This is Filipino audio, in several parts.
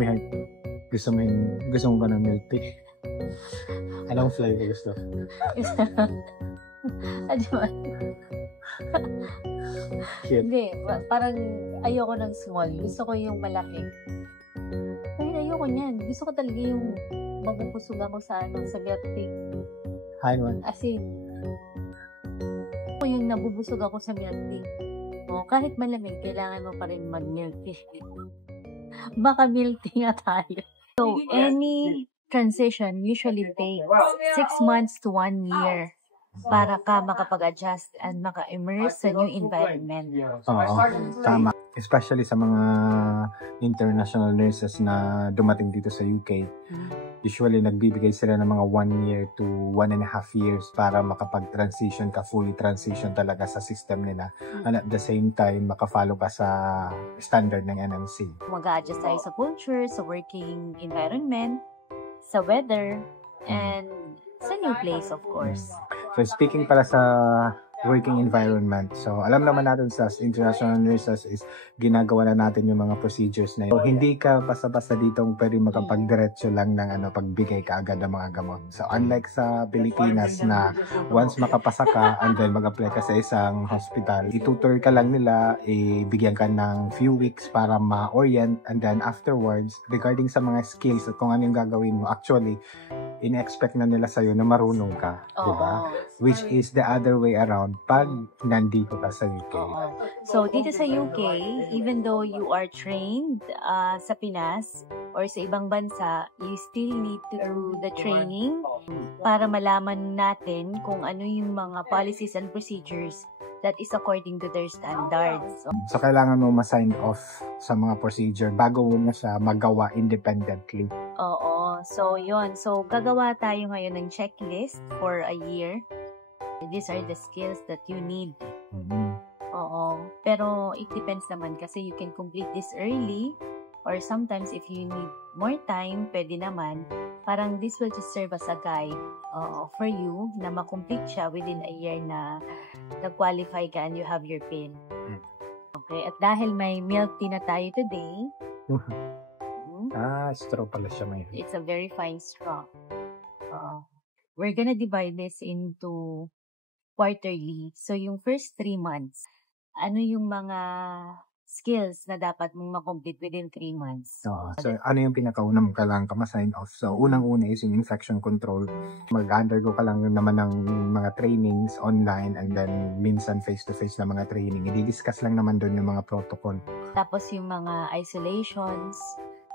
May heart. Gusto mo ba ng milk tea? Anong flavor gusto? Diba? Cute. Hindi, parang ayoko ng small. Gusto ko yung malaki. Pero ayoko niyan. Gusto ko talaga yung mabubusog ako sa milk tea. Hi, one. As in, yung nabubusog ako sa milk tea. O, kahit malamig, kailangan mo pa rin mag-milk tea. Baka milk tea nga tayo. So, any transition usually takes 6 months to 1 year para ka makapag-adjust and maka-immerse sa new environment. Oo, tama. Especially sa mga international nurses na dumating dito sa UK. Usually, nagbibigay sila ng mga 1 year to 1.5 years para makapag-transition ka, fully transition talaga sa system nila. And at the same time, makafollow ka sa standard ng NMC. Mag-adjust tayo sa culture, sa working environment, sa weather, and sa new place, of course. So, speaking pala sa working environment. So, alam naman natin sa international nurses is ginagawa na natin yung mga procedures na yun. So, hindi ka basta-basta dito pwede makapagdiretso lang ng pagbigay ka agad ng mga gamot. So, unlike sa Pilipinas na once makapasa ka and then mag-apply ka sa isang hospital, itutor ka lang nila, ibigyan ka ng few weeks para ma-orient, and then afterwards, regarding sa mga skills at kung ano yung gagawin mo, actually, in-expect na nila sa'yo na marunong ka. Diba? Which is the other way around pag nandito ka sa UK. So, dito sa UK, even though you are trained sa Pinas or sa ibang bansa, you still need to do the training para malaman natin kung ano yung mga policies and procedures that is according to their standards. So, kailangan mo ma-sign off sa mga procedure bago mo na siya magawa independently. Oo. So, yun. So, gagawa tayo ngayon ng checklist for a year. These are the skills that you need. Oo. Pero, it depends naman kasi you can complete this early or sometimes if you need more time, pwede naman. Parang this will just serve as a guide for you na makomplete siya within a year na nag-qualify ka and you have your PIN. Okay. At dahil may milk tea na tayo today, straw pala siya may. It's a very fine straw. We're gonna divide this into quarterly. So, yung first 3 months, ano yung mga skills na dapat mong makomplete within 3 months? So, ano yung pinakauna mong kailangan ka ma-sign off? So, unang-una is yung infection control. Mag-undergo ka lang naman ng mga trainings online and then minsan face-to-face na mga training. I-discuss lang naman doon yung mga protocol. Tapos yung mga isolations,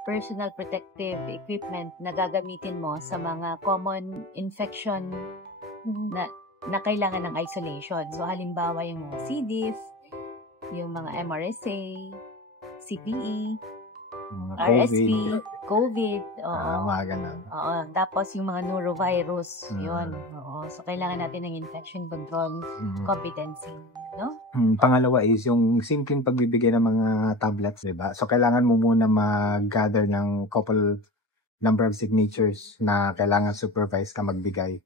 personal protective equipment na gagamitin mo sa mga common infection na kailangan ng isolation. So, halimbawa yung mga C. diff, yung mga MRSA, CPE, RSV, COVID. Mga ganun. Tapos yung mga norovirus, yun. So, kailangan natin ng infection control competency. No? Pangalawa is yung simpleng pagbibigay ng mga tablets, diba? So, kailangan mo muna mag-gather ng number of signatures na kailangan supervise ka magbigay.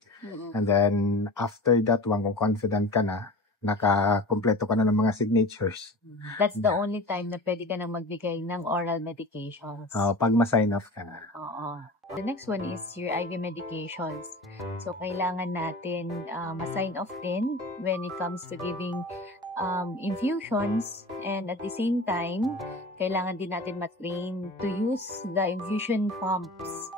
And then, after that one, kung confident ka na, nakakompleto ka na ng mga signatures. That's the only time na pwede ka nang magbigay ng oral medications. Pag ma-sign off ka na. The next one is your IV medications. So, kailangan natin ma-sign off din when it comes to giving infusions, and at the same time, kailangan din natin ma-train to use the infusion pumps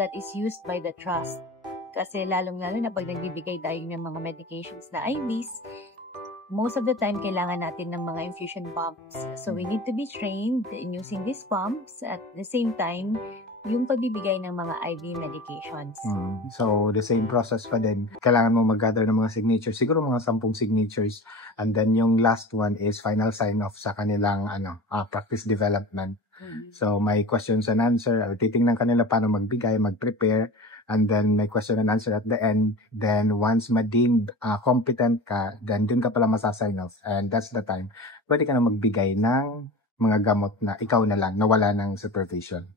that is used by the trust. Kasi lalong-lalo na pag nagbibigay tayo ng mga medications na IVs, most of the time, kailangan natin ng mga infusion pumps. So, we need to be trained in using these pumps at the same time, yung pagbibigay ng mga IV medications. So, the same process pa din. Kailangan mo mag-gather ng mga signatures. Siguro mga 10 signatures. And then, yung last one is final sign-off sa kanilang practice development. So, may questions and answer. Titingnan kanila paano magbigay, mag-prepare. And then, may question and answer at the end. Then, once ma-deemed competent ka, then dun ka pala masasign off. And that's the time. Pwede ka na magbigay ng mga gamot na ikaw na lang, na wala ng supervision.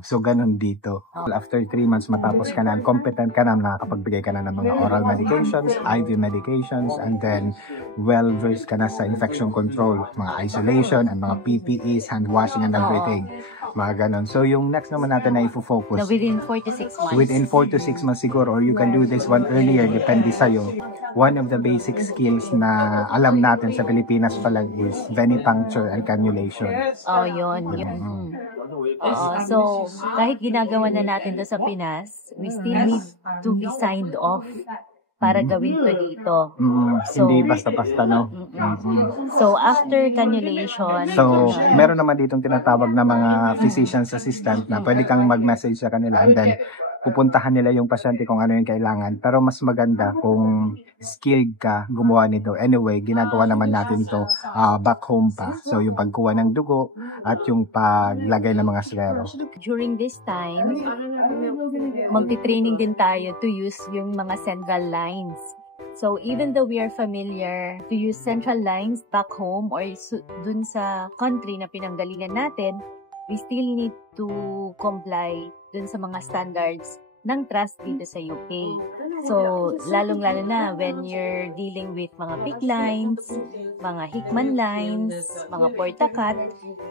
So, ganun dito. After 3 months, matapos ka na, competent ka na, nakakapagbigay ka na ng mga oral medications, IV medications, and then, well-versed ka na sa infection control, mga isolation, and mga PPEs, hand washing, and everything. Mga ganon. So, yung next naman natin na ifo-focus. So, within 4 to 6 months. Within 4 to 6 months siguro, or you can do this one earlier, depende sa'yo. One of the basic skills na alam natin sa Pilipinas pa lang is venipuncture and cannulation. Oh, yun. So, kahit ginagawa na natin to sa Pinas, we still need to be signed off para gawin to dito. So, hindi basta-basta, no? So, after cannulation, so, meron naman ditong tinatawag na mga physician's assistant na pwede kang mag-message sa kanila and then pupuntahan nila yung pasyente kung ano yung kailangan. Pero mas maganda kung skilled ka gumawa nito. Anyway, ginagawa naman natin ito back home pa. So, yung pagkuha ng dugo at yung paglagay ng mga swero. During this time, magti-training din tayo to use yung mga central lines. So, even though we are familiar to use central lines back home or dun sa country na pinanggalingan natin, we still need to comply dun sa mga standards ng trust dito sa UK. So, lalong-lalo na when you're dealing with mga PICC lines, mga Hickman lines, mga Portacat,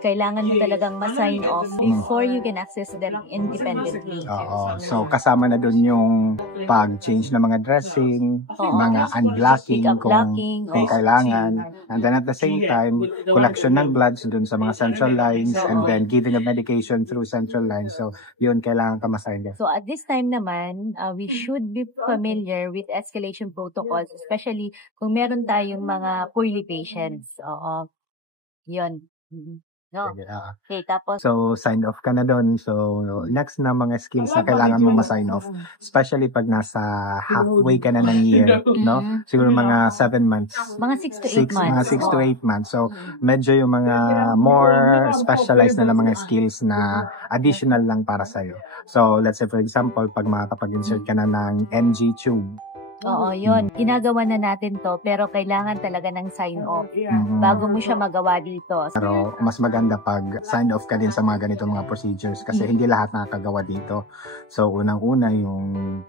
kailangan mo talagang ma-sign off before you can access them independently. Oo. So, kasama na dun yung pag-change ng mga dressing, mga unblocking kung kailangan. And then at the same time, collection ng bloods dun sa mga central lines and then giving of medication through central lines. So, yun, kailangan ka ma-sign din. So, at this time naman, we should be familiar with escalation protocols, especially kung meron tayong mga poorly patients. Oo. Yun. No. Okay, tapos so, sign off ka na doon. So, next na mga skills na kailangan mo ma-sign off. Especially pag nasa halfway ka na ng year, no? Siguro mga 7 months. Mga 6 to 8 months. Mga 6 to 8 months. So, medyo yung mga more specialized na mga skills na additional lang para sa'yo. So, let's say for example, pag makakapag-insert ka na ng NG tube, oo, yun. Ginagawa na natin to, pero kailangan talaga ng sign-off bago mo siya magawa dito. Pero mas maganda pag sign off ka din sa mga ganitong mga procedures kasi hindi lahat nakakagawa dito. So, unang-una yung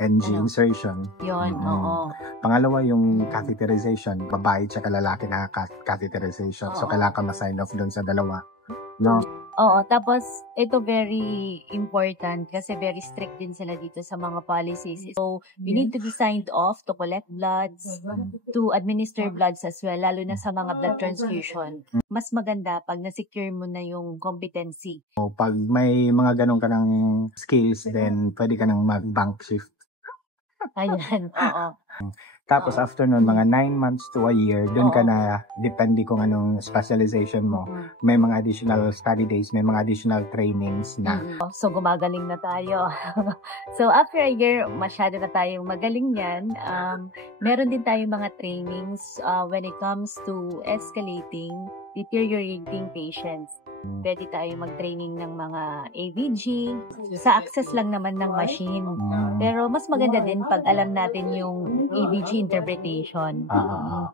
NG insertion. Yun, oo. Pangalawa yung catheterization. Babae tsaka lalaki na catheterization. So, kailangan ka ma-sign off dun sa dalawa. No? Oo, tapos ito very important kasi very strict din sila dito sa mga policies. So, you need to be signed off to collect bloods, to administer bloods as well, lalo na sa mga blood transfusion. Mas maganda pag na-secure mo na yung competency. So, pag may mga ganun ka ng skills, then pwede ka nang mag-bank shift. Ayan, oo. Tapos after nun, mga 9 months to a year, dun ka na, depende kung anong specialization mo. May mga additional study days, may mga additional trainings na. So, gumagaling na tayo. So, after a year, masyado na tayong magaling yan. Meron din tayong mga trainings when it comes to escalating, deteriorating patients. Pwede tayo mag-training ng mga AVG. Sa access lang naman ng machine. Pero mas maganda din pag alam natin yung AVG interpretation.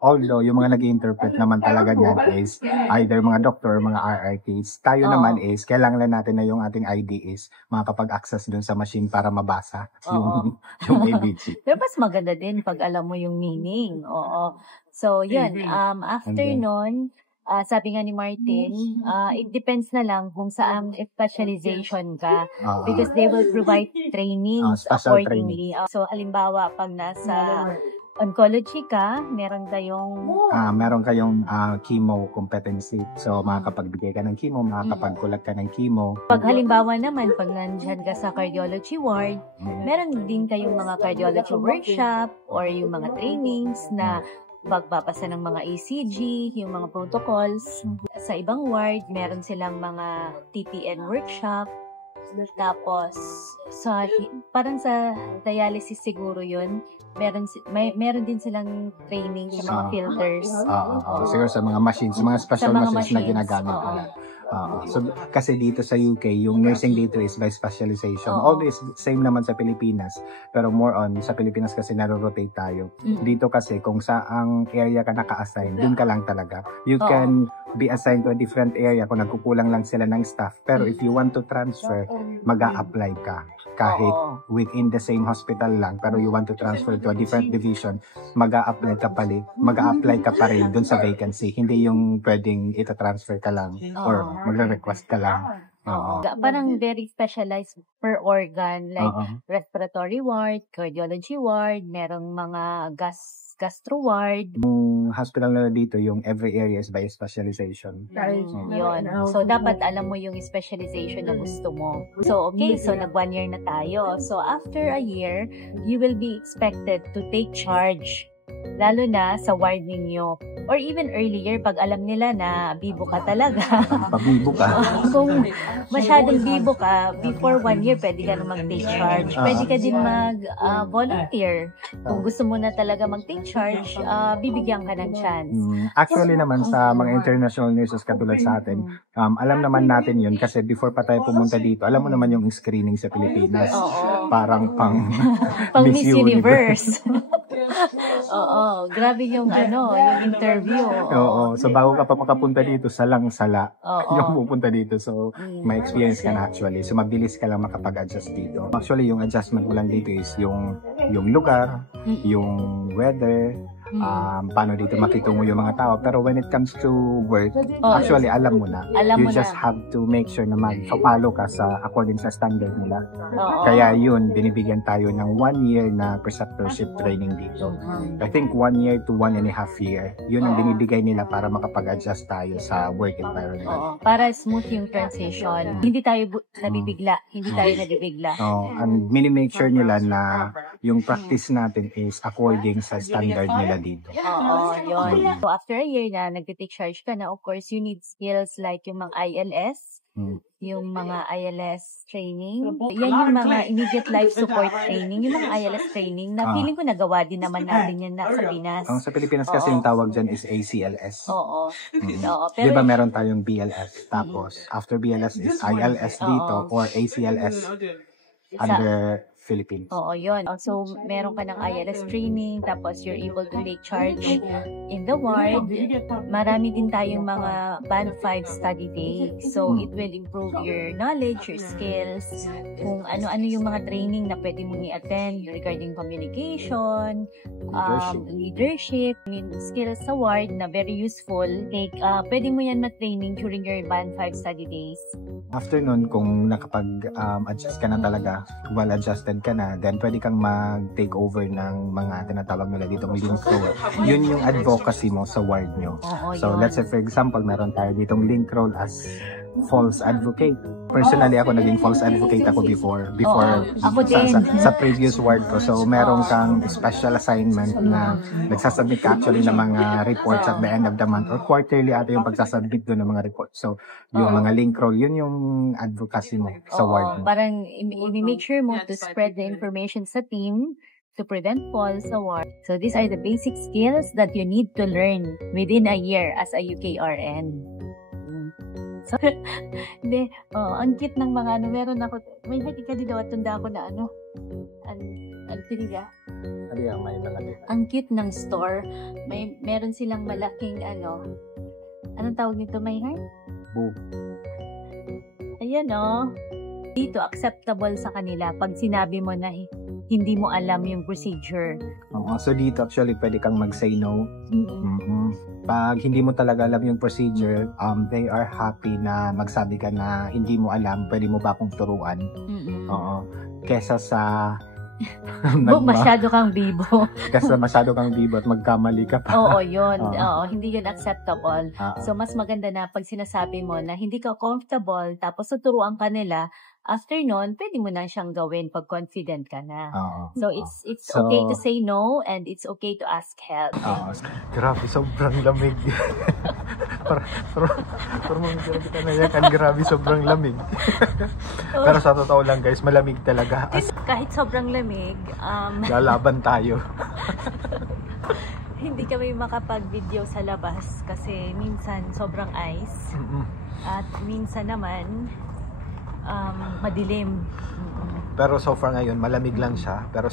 Although, yung mga nag-interpret naman talaga niyan is either mga doctor or mga RRTs. Tayo naman is, kailangan lang natin na yung ating ID is makakapag-access dun sa machine para mabasa yung AVG. Pero mas maganda din pag alam mo yung meaning. Oo. So, yun. After nun, sabi nga ni Martin, it depends na lang kung saan specialization ka because they will provide trainings accordingly. So, halimbawa, pag nasa oncology ka, meron kayong chemo competency. So, makakapagbigay ka ng chemo, makakapagkulat ka ng chemo. Pag halimbawa naman, pag nandyan ka sa cardiology ward, meron din kayong mga cardiology workshop or yung mga trainings na pagbabasa ng mga ECG, yung mga protocols. Sa ibang ward, meron silang mga TPN workshop. Tapos, parang sa dialysis siguro yun, meron din silang training sa mga filters. Siguro sa mga machines, mga special machines na ginagamit. So, kasi dito sa UK, yung nursing dito is by specialization. Always same naman sa Pilipinas, pero more on sa Pilipinas kasi naro-rotate tayo. Dito kasi kung saang area ka naka-assign, dun ka lang talaga. You can be assigned to a different area kung nagkukulang lang sila ng staff. Pero if you want to transfer, mag-a-apply ka. Kahit within the same hospital lang, pero you want to transfer to a different division, mag-a-apply ka pa rin dun sa vacancy. Hindi yung pwedeng ita-transfer ka lang or magre-request ka lang. Oo. Parang very specialized per organ, like respiratory ward, cardiology ward, merong mga gastro ward. Yung hospital na dito, yung every area is by specialization. Yun. So, dapat alam mo yung specialization na gusto mo. So, okay. So, nag 1 year na tayo. So, after a year, you will be expected to take charge. Lalo na sa ward ninyo. Or even earlier, pag alam nila na bibo ka talaga. Pabibo ka. Kung masyadong bibo ka, before 1 year, pwede ka na mag-take charge. Pwede ka din mag-volunteer. Kung gusto mo na talaga mag-take charge, bibigyan ka ng chance. Actually naman, sa mga international nurses katulad sa atin, alam naman natin yun kasi before pa tayo pumunta dito, alam mo naman yung screening sa Pilipinas. Parang pang Miss Universe. Oo, grabe yung yung interview. Oo, so bago ka pa makapunta dito, salang-sala yung pupunta dito. So, may experience ka na actually. So, mabilis ka lang makapag-adjust dito. Actually, yung adjustment mo lang dito is yung lugar, yung weather, paano dito makitungo yung mga tao. Pero when it comes to work, actually, alam mo na. You just have to make sure na mag-follow ka according sa standard nila. Kaya yun, binibigyan tayo ng 1 year na preceptorship training dito. I think 1 year to 1.5 year. Yun ang binibigay nila para makapag-adjust tayo sa work environment. Para smooth yung transition. Hindi tayo nabibigla. And minimake sure nila na yung practice natin is according sa standard nila dito. Yun. So, after a year na nagtitake charge ka na, of course, you need skills like yung mga ILS, yung mga ILS training. Yan yung mga immediate life support training. Yung mga ILS training na feeling ko nagawa din naman natin yan sa Pinas. Sa Pilipinas kasi yung tawag dyan is ACLS. Pero, diba meron tayong BLS, tapos after BLS is ILS dito or ACLS under Philippines. Yun. So, meron ka ng ILS training, tapos you're able to take charge in the ward. Marami din tayong mga Band 5 study day. So, it will improve your knowledge, your skills, kung ano-ano yung mga training na pwede mong i-attend regarding communication, leadership, skills sa ward na very useful. Pwede mo yan na-training during your Band 5 study days. After nun, kung nakapag-adjust ka na talaga, well-adjusted ka na, then pwede kang mag-take over ng mga tinatawag nila dito ng link role. Yun yung advocacy mo sa ward nyo. So, let's say for example, meron tayo ditong link role as false advocate. Personally, ako naging false advocate ako before sa previous ward ko. So, meron kang special assignment na nagsasubmit ka actually ng mga reports at the end of the month or quarterly ata yung pagsasubmit doon ng mga reports. So, yung mga link role, yun yung advocacy mo sa ward mo. Parang i-make sure mo to spread the information sa team to prevent falls sa ward. So, these are the basic skills that you need to learn within a year as a UKRN. So, hindi, ang cute ng mga meron ako, may ka din daw at tunda ako na tiniga. May malaki. Ang cute ng store, meron silang malaking anong tawag nito, may heart? Boo. Ayan dito, acceptable sa kanila pag sinabi mo na hindi mo alam yung procedure. So dito actually pwede kang mag-say no. Pag hindi mo talaga alam yung procedure, they are happy na magsabi ka na hindi mo alam, pwede mo ba akong turuan? Kesa sa masyado kang bibo. Kasi masyado kang bibo at magkamali ka pa. Yun. Hindi yun acceptable. So, mas maganda na pag sinasabi mo na hindi ka comfortable, tapos tuturuan ka nila, after nun, pwede mo na siyang gawin pag confident ka na. So, it's okay to say no and it's okay to ask help. Grabe, sobrang lamig. Grabe, sobrang lamig. Pero sa totoo lang guys, malamig talaga. Kahit sobrang lamig, lalaban tayo. Hindi kami makapag-video sa labas kasi minsan sobrang ice. At minsan naman, madilim. Pero so far ngayon, malamig lang siya. Pero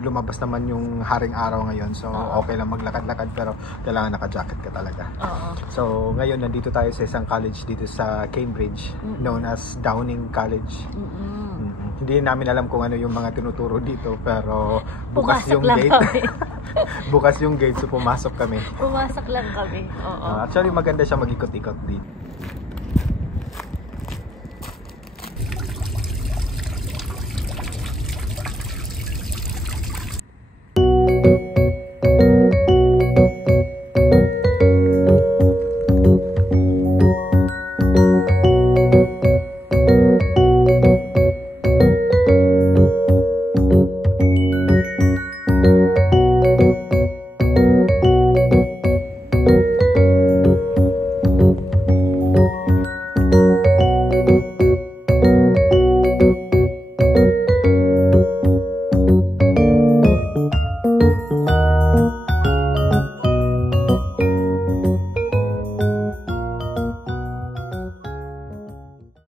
lumabas naman yung haring araw ngayon. So, okay lang maglakad-lakad. Pero kailangan naka-jacket ka talaga. So, ngayon, nandito tayo sa isang college dito sa Cambridge. Known as Downing College. Hindi namin alam kung ano yung mga tinuturo dito. Pero bukas yung gate. Bukas yung gate. So, pumasok kami. Pumasok lang kami. Actually, maganda siya mag-ikot-ikot dito.